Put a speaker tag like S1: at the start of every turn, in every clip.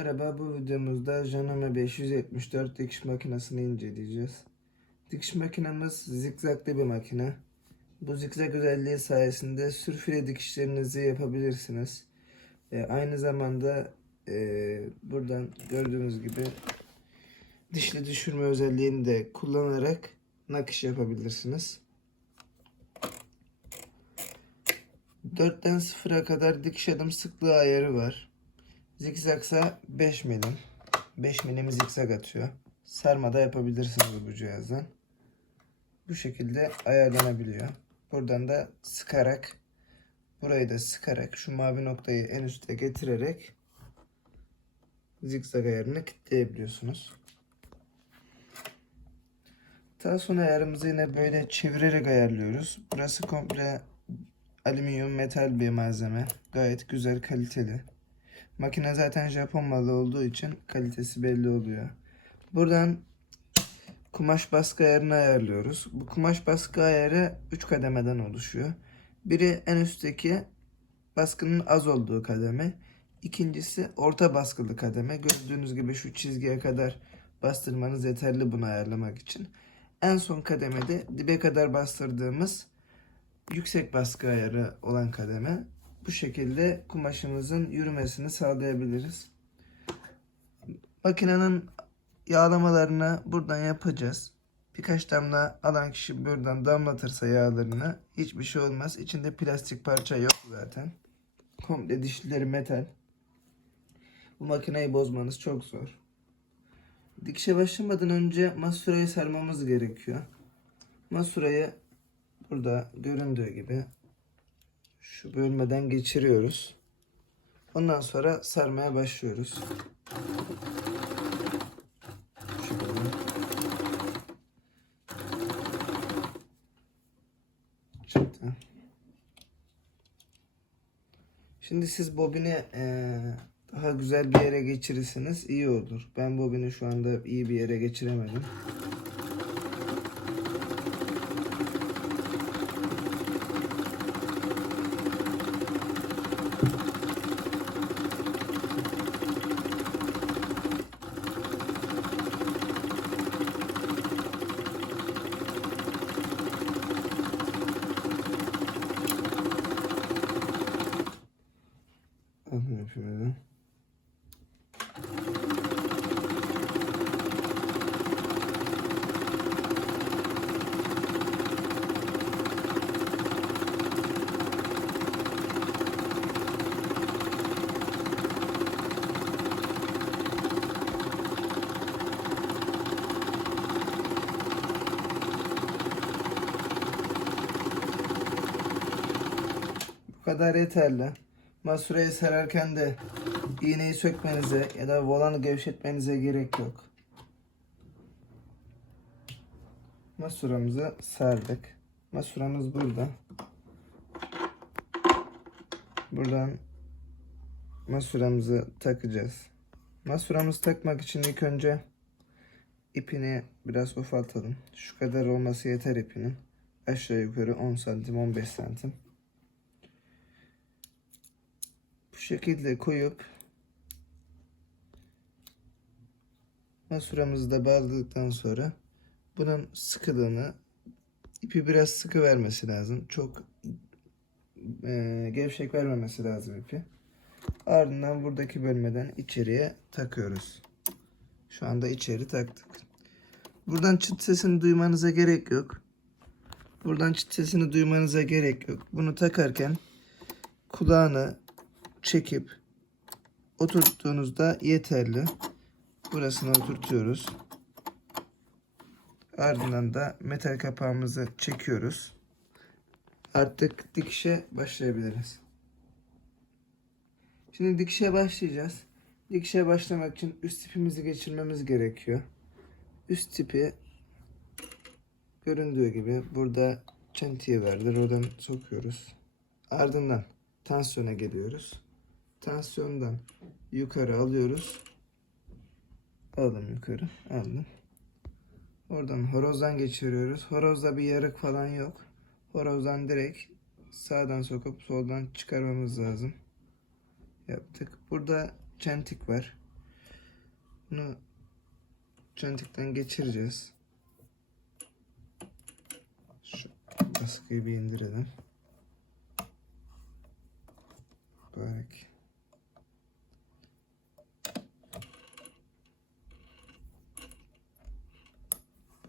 S1: Merhaba, bu videomuzda Janome 574 dikiş makinesini inceleyeceğiz. Dikiş makinemiz zikzaklı bir makine. Bu zikzak özelliği sayesinde sürfile dikişlerinizi yapabilirsiniz. E, aynı zamanda e, buradan gördüğünüz gibi dişli düşürme özelliğini de kullanarak nakış yapabilirsiniz. 4'ten 0'a kadar dikiş adım sıklığı ayarı var. Zikzaksa 5 milim. 5 milim zikzak atıyor. Sarmada yapabilirsiniz bu cihazdan. Bu şekilde ayarlanabiliyor. Buradan da sıkarak burayı da sıkarak şu mavi noktayı en üste getirerek zikzak ayarını kilitleyebiliyorsunuz. Daha sonra ayarımızı yine böyle çevirerek ayarlıyoruz. Burası komple alüminyum metal bir malzeme. Gayet güzel kaliteli. Makine zaten Japon malı olduğu için kalitesi belli oluyor. Buradan kumaş baskı ayarını ayarlıyoruz. Bu kumaş baskı ayarı 3 kademeden oluşuyor. Biri en üstteki baskının az olduğu kademe. İkincisi orta baskılı kademe. Gördüğünüz gibi şu çizgiye kadar bastırmanız yeterli bunu ayarlamak için. En son kademede dibe kadar bastırdığımız yüksek baskı ayarı olan kademe. Bu şekilde kumaşımızın yürümesini sağlayabiliriz. Makinenin yağlamalarını buradan yapacağız. Birkaç damla alan kişi buradan damlatırsa yağlarını hiçbir şey olmaz. İçinde plastik parça yok zaten. Komple dişlileri metal. Bu makineyi bozmanız çok zor. Dikişe başlamadan önce masurayı sarmamız gerekiyor. Masurayı burada göründüğü gibi şu bölmeden geçiriyoruz. Ondan sonra sarmaya başlıyoruz. Şimdi siz bobini eee, daha güzel bir yere geçirirseniz iyi olur. Ben bobini şu anda iyi bir yere geçiremedim. Alayım şöyle. Bu kadar yeterli. Masurayı sararken de iğneyi sökmenize ya da volanı gevşetmenize gerek yok. Masuramızı sardık. Masuramız burada. Buradan masuramızı takacağız. Masuramızı takmak için ilk önce ipini biraz ufaltalım. Şu kadar olması yeter ipinin. Aşağı yukarı 10 santim 15 santim. Bu şekilde koyup masuramızı da bağladıktan sonra bunun sıkılığını ipi biraz sıkı vermesi lazım. Çok e, gevşek vermemesi lazım ipi. Ardından buradaki bölmeden içeriye takıyoruz. Şu anda içeri taktık. Buradan çıt sesini duymanıza gerek yok. Buradan çıt sesini duymanıza gerek yok. Bunu takarken kulağını çekip oturttuğunuzda yeterli. Burasını oturtuyoruz. Ardından da metal kapağımızı çekiyoruz. Artık dikişe başlayabiliriz. Şimdi dikişe başlayacağız. Dikişe başlamak için üst tipimizi geçirmemiz gerekiyor. Üst tipi göründüğü gibi burada çentiye verdiler. Oradan sokuyoruz. Ardından tansiyona geliyoruz. Tansiyondan yukarı alıyoruz. Aldım yukarı. Aldım. Oradan horozdan geçiriyoruz. Horozda bir yarık falan yok. Horozdan direkt sağdan sokup soldan çıkarmamız lazım. Yaptık. Burada çentik var. Bunu çentikten geçireceğiz. Şu baskıyı bir indirelim. Mübarek.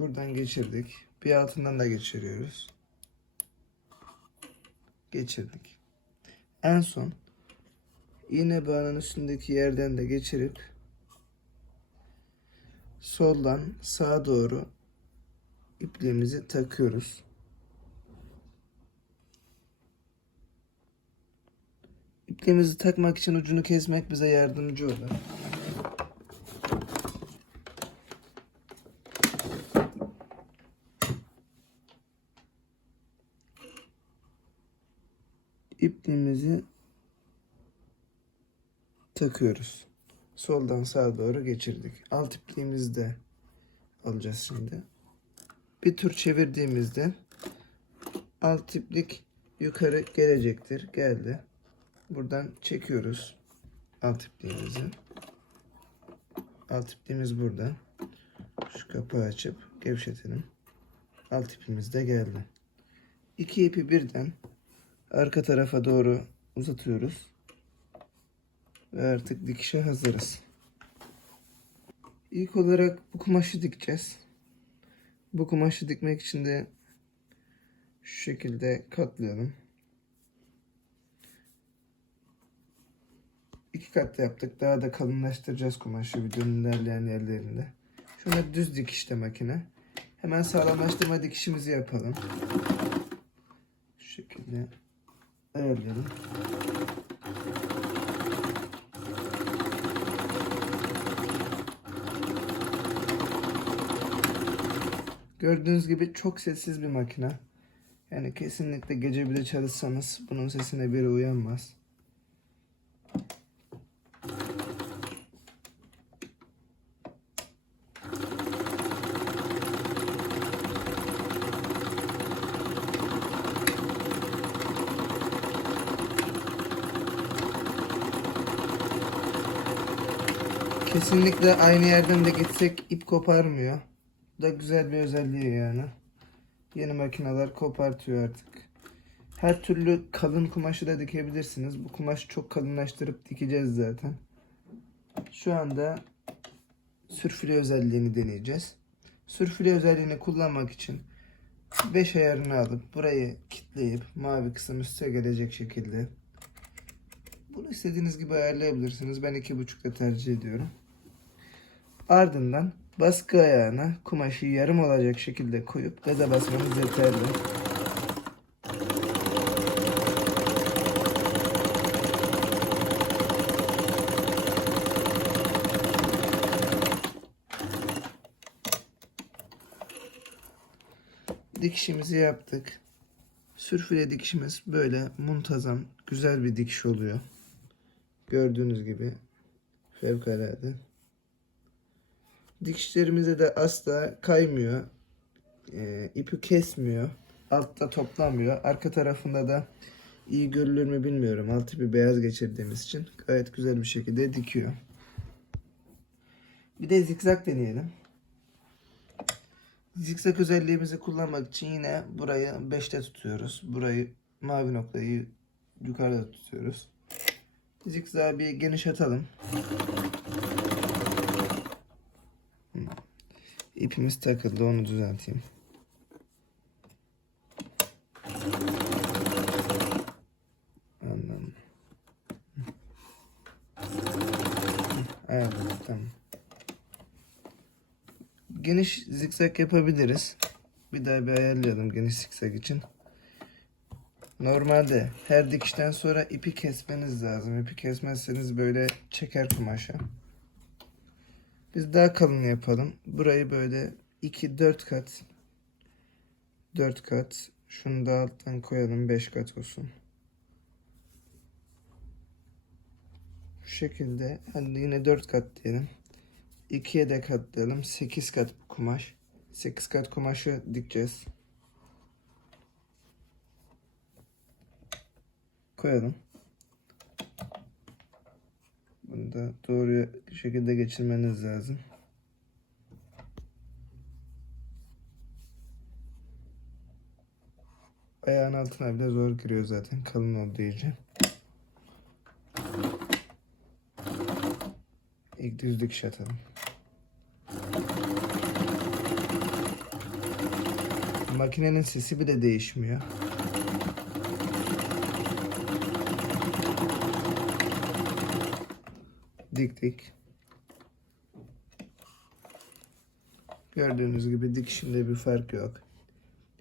S1: Buradan geçirdik. Bir altından da geçiriyoruz. Geçirdik. En son iğne bağının üstündeki yerden de geçirip soldan sağa doğru ipliğimizi takıyoruz. İpliğimizi takmak için ucunu kesmek bize yardımcı olur. İpliğimizi takıyoruz. Soldan sağa doğru geçirdik. Alt ipliğimizi de alacağız şimdi. Bir tur çevirdiğimizde alt iplik yukarı gelecektir. Geldi. Buradan çekiyoruz alt ipliğimizi. Alt ipliğimiz burada. Şu kapağı açıp gevşetelim. Alt ipimiz de geldi. İki ipi birden arka tarafa doğru uzatıyoruz. Ve artık dikişe hazırız. İlk olarak bu kumaşı dikeceğiz. Bu kumaşı dikmek için de şu şekilde katlayalım. İki kat yaptık. Daha da kalınlaştıracağız kumaşı videonun ilerleyen yerlerinde. Şuna düz dikişte makine. Hemen sağlamlaştırma dikişimizi yapalım. Şu şekilde ayarlayalım. Gördüğünüz gibi çok sessiz bir makine. Yani kesinlikle gece bile çalışsanız bunun sesine biri uyanmaz. Kesinlikle aynı yerden de gitsek ip koparmıyor. Bu da güzel bir özelliği yani. Yeni makineler kopartıyor artık. Her türlü kalın kumaşı da dikebilirsiniz. Bu kumaşı çok kalınlaştırıp dikeceğiz zaten. Şu anda sürfüle özelliğini deneyeceğiz. Sürfüle özelliğini kullanmak için 5 ayarını alıp burayı kitleyip mavi kısım üste gelecek şekilde bunu istediğiniz gibi ayarlayabilirsiniz. Ben 2.5'da tercih ediyorum. Ardından baskı ayağına kumaşı yarım olacak şekilde koyup gaza basmanız yeterli. Dikişimizi yaptık. Sürfüle dikişimiz böyle muntazam, güzel bir dikiş oluyor. Gördüğünüz gibi fevkalade. Dikişlerimize de asla kaymıyor. Ee, ipi kesmiyor. Altta toplamıyor. Arka tarafında da iyi görülür mü bilmiyorum. Alt ipi beyaz geçirdiğimiz için gayet güzel bir şekilde dikiyor. Bir de zikzak deneyelim. Zikzak özelliğimizi kullanmak için yine burayı 5'te tutuyoruz. Burayı mavi noktayı yukarıda tutuyoruz. Zikzağı bir geniş atalım. İpimiz takıldı onu düzelteyim. Anladım. Evet tamam. Geniş zikzak yapabiliriz. Bir daha bir ayarlayalım geniş zikzak için. Normalde her dikişten sonra ipi kesmeniz lazım. İpi kesmezseniz böyle çeker kumaşı. Biz daha kalın yapalım. Burayı böyle 2-4 kat 4 kat şunu da alttan koyalım 5 kat olsun. Şu şekilde hadi yine 4 kat diyelim. 2'ye de katlayalım. 8 kat kumaş. 8 kat kumaşı dikeceğiz. Koyalım. Bunu da doğru şekilde geçirmeniz lazım. Ayağın altına bile zor giriyor zaten kalın olduğu için. İlk düz dikiş atalım. Makinenin sesi bile değişmiyor. Dik dik. Gördüğünüz gibi dikişinde bir fark yok.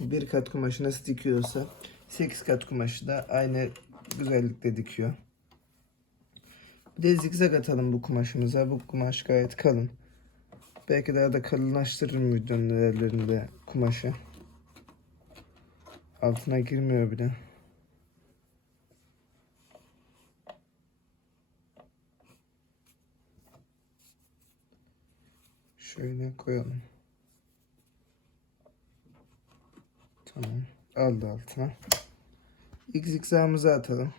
S1: Bir kat kumaşı nasıl dikiyorsa 8 kat kumaşı da aynı güzellikle dikiyor. Bir de zigzag atalım bu kumaşımıza. Bu kumaş gayet kalın. Belki daha da kalınlaştırırım videonun ilerlerinde kumaşı. Altına girmiyor bile. Şöyle koyalım. Tamam. Aldı altına. İlk zikzağımızı atalım.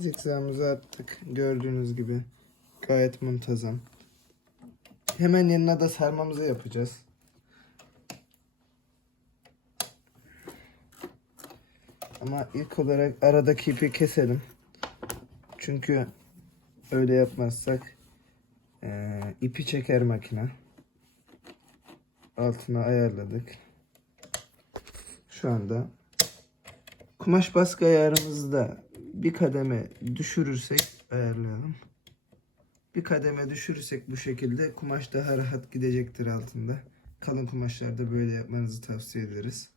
S1: Zikzağımızı attık. Gördüğünüz gibi gayet muntazam. Hemen yanına da sarmamızı yapacağız. Ama ilk olarak aradaki ipi keselim. Çünkü öyle yapmazsak eee, ipi çeker makine. Altına ayarladık. Şu anda kumaş baskı ayarımızı da bir kademe düşürürsek ayarlayalım. Bir kademe düşürürsek bu şekilde kumaş daha rahat gidecektir altında. Kalın kumaşlarda böyle yapmanızı tavsiye ederiz.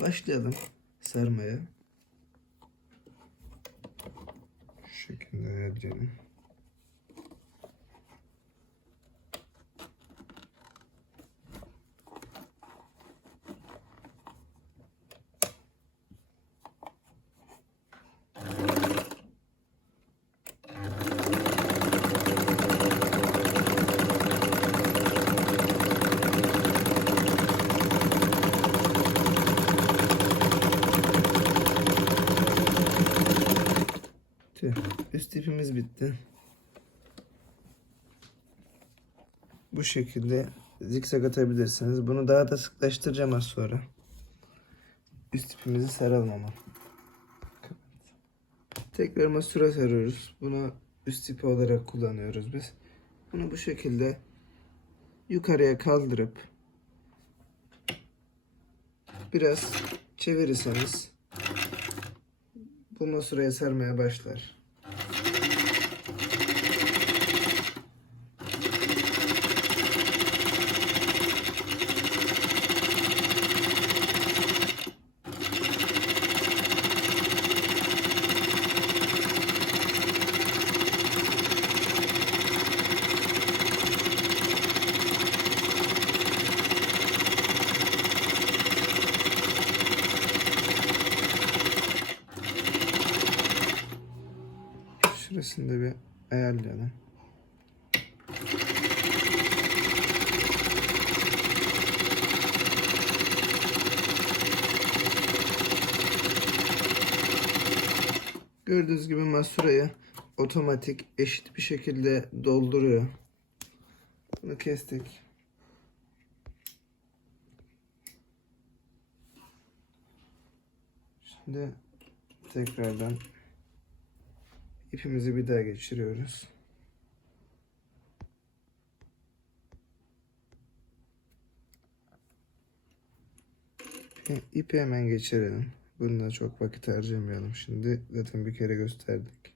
S1: Başlayalım sarmaya. Şu şekilde ayarlayalım. Tüh, Üst ipimiz bitti. Bu şekilde zikzak atabilirsiniz. Bunu daha da sıklaştıracağım az sonra. Üst ipimizi saralım ama. Tekrar masura sarıyoruz. Bunu üst ipi olarak kullanıyoruz biz. Bunu bu şekilde yukarıya kaldırıp biraz çevirirseniz bu masuraya sarmaya başlar. Şurasını da bir ayarlayalım. Gördüğünüz gibi masurayı otomatik eşit bir şekilde dolduruyor. Bunu kestik. Şimdi tekrardan ipimizi bir daha geçiriyoruz. İpi- hemen geçirelim. Bunda çok vakit harcamayalım şimdi. Zaten bir kere gösterdik.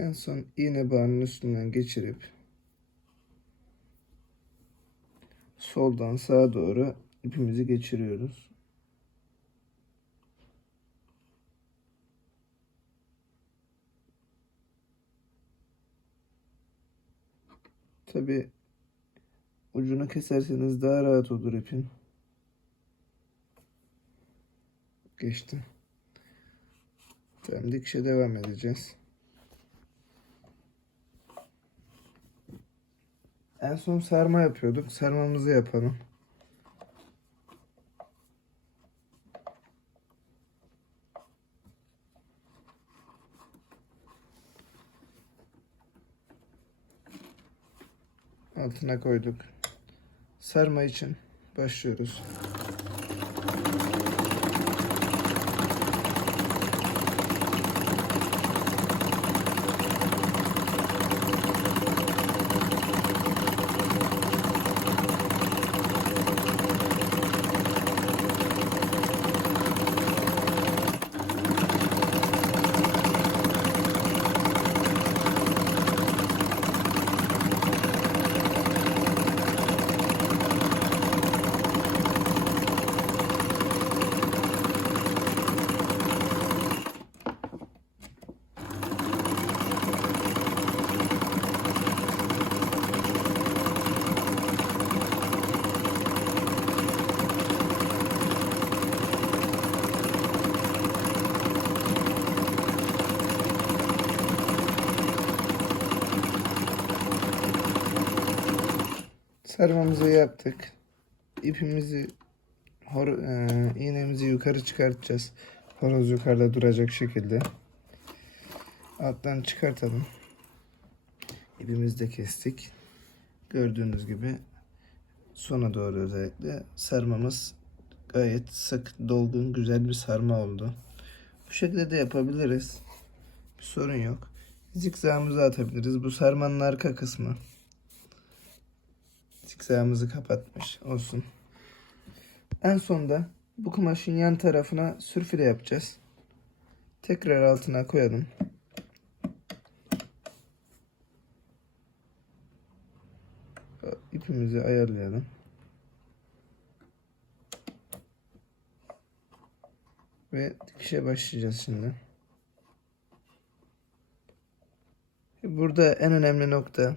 S1: En son iğne bağının üstünden geçirip soldan sağa doğru ipimizi geçiriyoruz. Tabi ucunu keserseniz daha rahat olur ipin. Geçti. Tamam dikişe devam edeceğiz. En son sarma yapıyorduk. Sarmamızı yapalım. Altına koyduk. Sarma için başlıyoruz. Sarmamızı yaptık. İpimizi hor, e, iğnemizi yukarı çıkartacağız. Horoz yukarıda duracak şekilde. Alttan çıkartalım. İpimizi de kestik. Gördüğünüz gibi sona doğru özellikle sarmamız gayet sık, dolgun, güzel bir sarma oldu. Bu şekilde de yapabiliriz. Bir sorun yok. Zikzağımızı atabiliriz. Bu sarmanın arka kısmı. Zikzağımızı kapatmış olsun. En sonda bu kumaşın yan tarafına sürfile yapacağız. Tekrar altına koyalım. İpimizi ayarlayalım. Ve dikişe başlayacağız şimdi. Burada en önemli nokta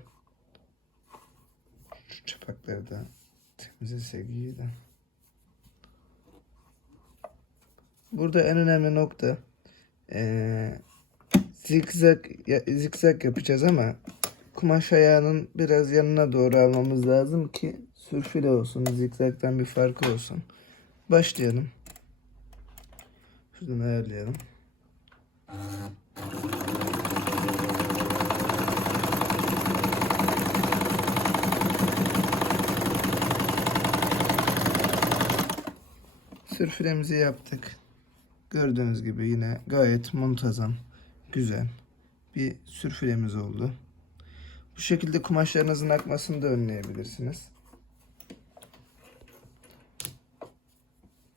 S1: şu çapakları da temizlesek iyi de. Burada en önemli nokta eee zikzak ya, zikzak yapacağız ama kumaş ayağının biraz yanına doğru almamız lazım ki sürfile olsun, zikzaktan bir farkı olsun. Başlayalım. Şuradan ayarlayalım. Sürfilemizi yaptık. Gördüğünüz gibi yine gayet muntazam, güzel bir sürfilemiz oldu. Bu şekilde kumaşlarınızın akmasını da önleyebilirsiniz.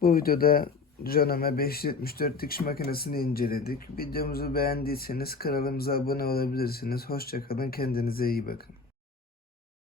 S1: Bu videoda Janome 574 dikiş makinesini inceledik. Videomuzu beğendiyseniz kanalımıza abone olabilirsiniz. Hoşçakalın, kendinize iyi bakın.